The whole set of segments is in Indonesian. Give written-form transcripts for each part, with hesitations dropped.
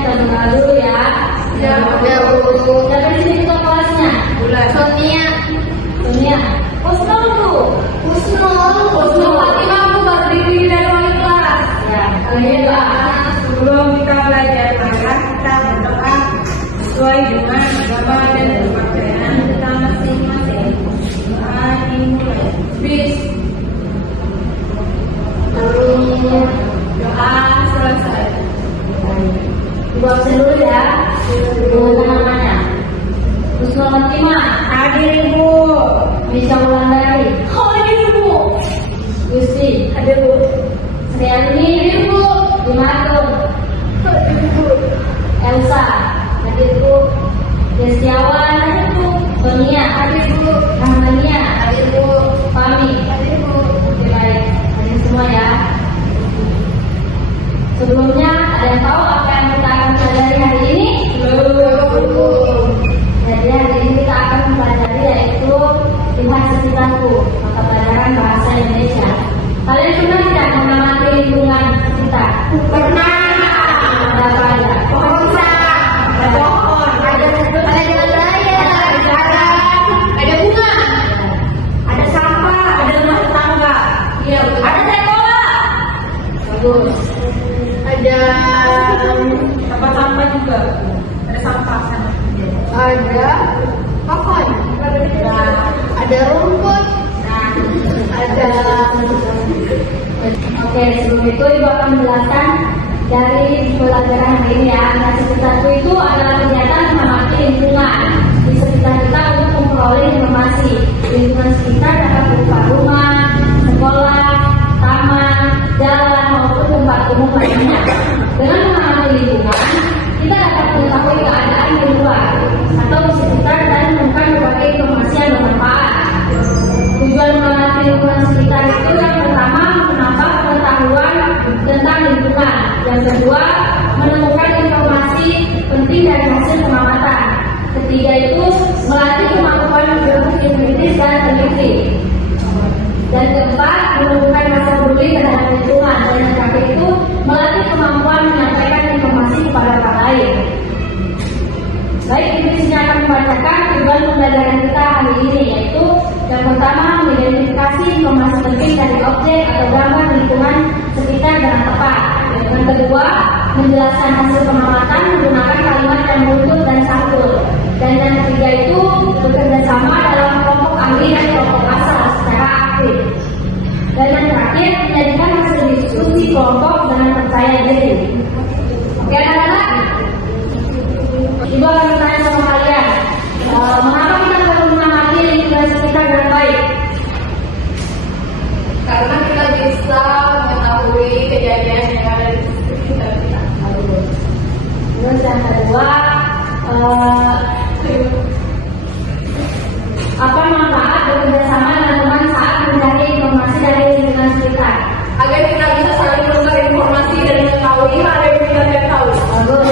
kita dengar dulu ya. Ya, Bu. Siapa di sini ketua kelasnya? Sonia. Sonia. Husnul Bu. Husnul Fatimah Bu, baru dipilih dari wali kelas. Ya, kalian doa. Sebelum kita belajar, maka kita berdoa sesuai dengan agama dan kepercayaan kita masing-masing. Dimulai. Doa selesai. Ibu absen dulu ya. Ibu namanya. Husnul Fatimah. Hadir Ibu. Misha Wulandari. Hadir Ibu. Gusti. Hadir Bu. Sriani. Hadir Bu. Dimatung. Hadir Bu. Elsa. Hadir Bu. Desiawan. Hadir Bu. Sonia. Hadir Bu. Rahmania. Hadir Bu. Fami. Hadir Bu. Oke, baik. Hadir semua ya. Sebelumnya, ada yang tahu apa yang kita akan pelajari hari ini? Belum. Jadi hari ini kita akan mempelajari yaitu lihat sekitarku, mata pelajaran bahasa Indonesia. Kalian pernah tidak mengamati lingkungan sekitar? Pernah. Ada apa aja? Pohon pisang. Ada pohon. Ada jalan raya. Ada jalan. Ada bunga. Ada sampah. Ada rumah tetangga. Iya. Ada sekolah. Bagus. Ada tempat sampah juga. Ada sampah sana. Ada pohon. Ada rumput. Ada. Oke, sebelum itu Ibu akan menjelaskan dari pelajaran hari ini ya. Nah, sekitarku itu adalah kegiatan mengamati lingkungan di sekitar kita untuk memperoleh informasi. Lingkungan sekitar dapat berupa rumah, sekolah, taman, jalan maupun tempat umum lainnya. Dengan mengamati lingkungan, kita dapat mengetahui keadaan di luar atau di sekitar dan menemukan berbagai informasi yang bermanfaat. Tujuan mengamati lingkungan sekitar itu yang pertama menambah pengetahuan tentang lingkungan. Yang kedua, menemukan informasi penting dari hasil pengamatan. Ketiga itu melatih kemampuan berpikir kritis dan teliti. Dan keempat, menemukan rasa peduli terhadap lingkungan. Dan yang terakhir itu melatih kemampuan menyampaikan informasi kepada orang lain. Baik, ini disini akan membacakan tujuan pembelajaran kita hari ini, yaitu yang pertama mengidentifikasi informasi penting dari objek atau gambar lingkungan sekitar dengan tepat. Yang kedua, menjelaskan hasil pengamatan menggunakan kalimat yang runtut dan santun. Dan yang ketiga itu bekerja sama dalam kelompok ahli dan kelompok asal secara aktif. Dan yang terakhir, menjadikan hasil diskusi kelompok dengan percaya diri. Oke, anak-anak? Ibu akan bertanya sama kalian, mengapa kita perlu mengamati lingkungan sekitar dengan baik? Karena kita bisa mengetahui kejadian yang ada di sekitar kita. Terus yang kedua, apa manfaat bekerjasama dengan teman saat mencari informasi dari lingkungan sekitar? Agar kita bisa saling bertukar informasi dan mengetahui hal yang kita tidak tahu. Bagus.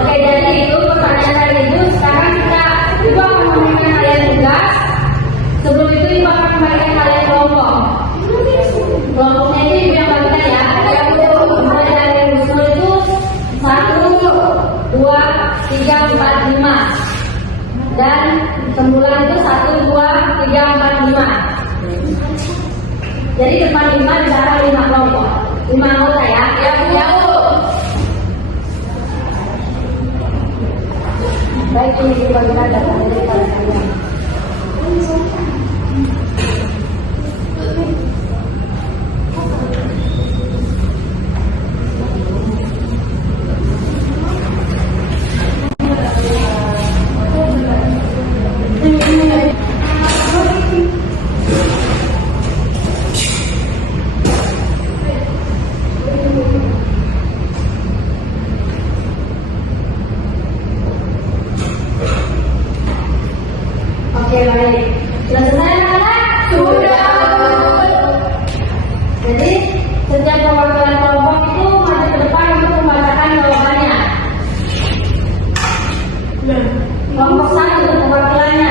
Oke, jadi itu pertanyaan dari Ibu. Sekarang Ibu akan memberikan kalian tugas. Sebelum itu Ibu akan memberikan kalian kelompok. Kelompoknya itu Ibu yang bagikan ya. Mulai dari Husnul itu 1, 2, 3, 4, 5. Dan sembulan itu 1, 2, 3, 4, 5. Jadi depan 5 di belakang 5 kelompok. 5 anggota ya. Ya, Bu. Baik, ini dibagikan data dari kalian. Oke, baik. Sudah selesai anak-anak? Sudah. Jadi setiap perwakilan kelompok itu maju ke depan untuk membacakan jawabannya. Kelompok 1 perwakilannya.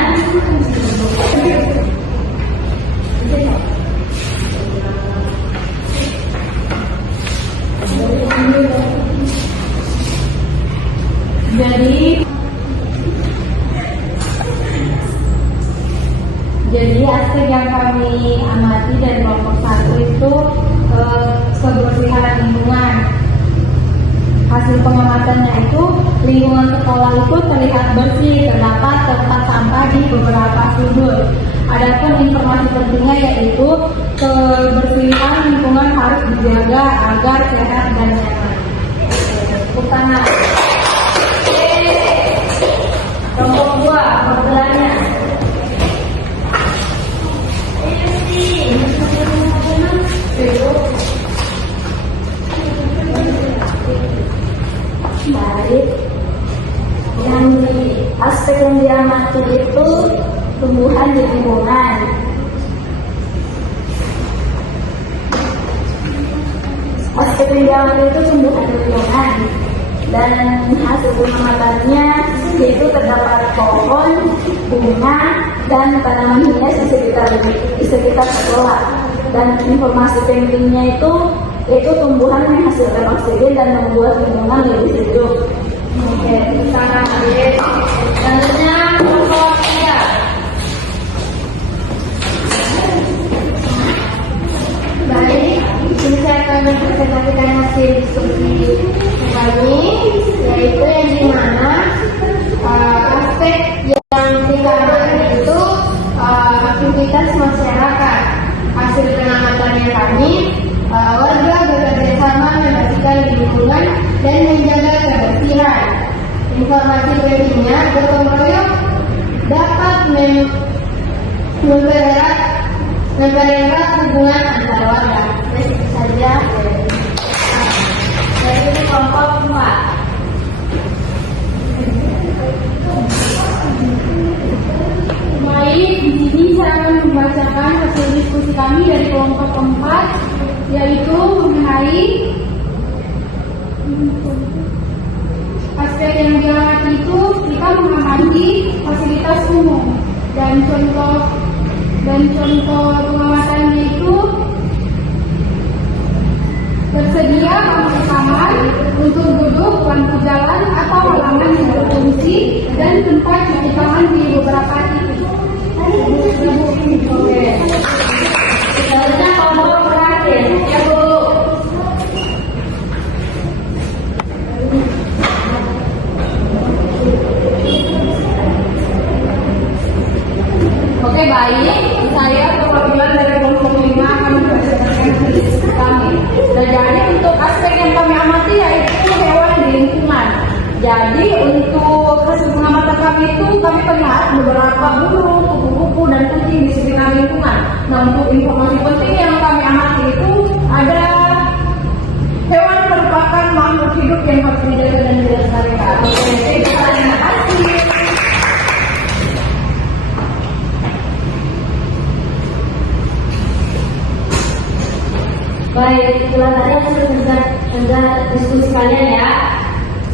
pengamatannya itu lingkungan sekolah itu terlihat bersih, terdapat tempat sampah di beberapa sudut. Adapun informasi pentingnya yaitu kebersihan lingkungan harus dijaga agar sehat dan nyaman. Tepuk tangan. Kelompok 2, perbelannya. Baik. Aspek yang diamati itu tumbuhan di lingkungan. Aspek yang diamati itu tumbuhan di lingkungan. Dan hasil pengamatannya yaitu terdapat pohon, bunga, dan tanaman hias di sekitar sekolah. Dan informasi pentingnya itu yaitu tumbuhan yang menghasilkan oksigen dan membuat lingkungan lebih sejuk. Oke, kita lanjut. Selanjutnya kelompok 3. Baik, ini saya akan mempresentasikan hasil diskusi kami, yaitu yang dimana aspek yang kita amati itu aktivitas masyarakat. Hasil pengamatannya kami, warga bekerja sama membersihkan lingkungan dan menjaga kebersihan. Informasi pentingnya, gotong royong dapat mempererat hubungan antar warga. Itu saja. Dari kelompok 4. Baik, di sini saya akan membacakan hasil diskusi kami dari kelompok 4, yaitu mengenai aspek yang diamati itu kita mengamati fasilitas umum dan contoh pengamatannya itu tersedia bangku kamar untuk duduk, lampu jalan atau halaman yang berfungsi dan tempat cuci tangan di beberapa titik. Oke. Selanjutnya kelompok terakhir, ya Bu. Oke, baik. Saya perwakilan dari kelompok 5 akan mempresentasikan diskusi kami. Dan jadi untuk aspek yang kami amati yaitu hewan di lingkungan. Jadi untuk hasil pengamatan kami itu kami melihat beberapa burung, kupu-kupu dan kucing di sekitar lingkungan. Nah, untuk informasi penting yang kami amati itu ada hewan merupakan makhluk hidup yang harus dijaga dan dilestarikan. Oke, terima kasih. Baik, itulah tadi hasil kerja diskusi kalian ya.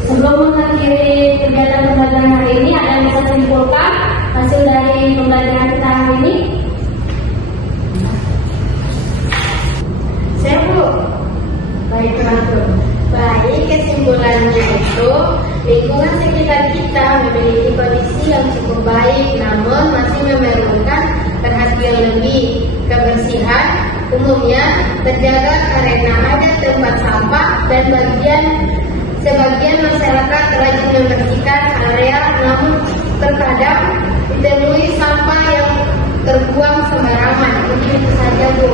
Sebelum mengakhiri kegiatan pembelajaran hari ini, ada yang bisa simpulkan hasil dari pembelajaran kita hari ini? Saya Bu. Baik, teman-teman. Baik, kesimpulannya itu lingkungan sekitar kita memiliki kondisi yang cukup baik, namun masih memerlukan perhatian lebih. Kebersihan umumnya terjaga karena ada tempat sampah dan sebagian masyarakat rajin membersihkan area, namun terkadang ditemui sampah yang terbuang sembarangan. Jadi itu saja Bu.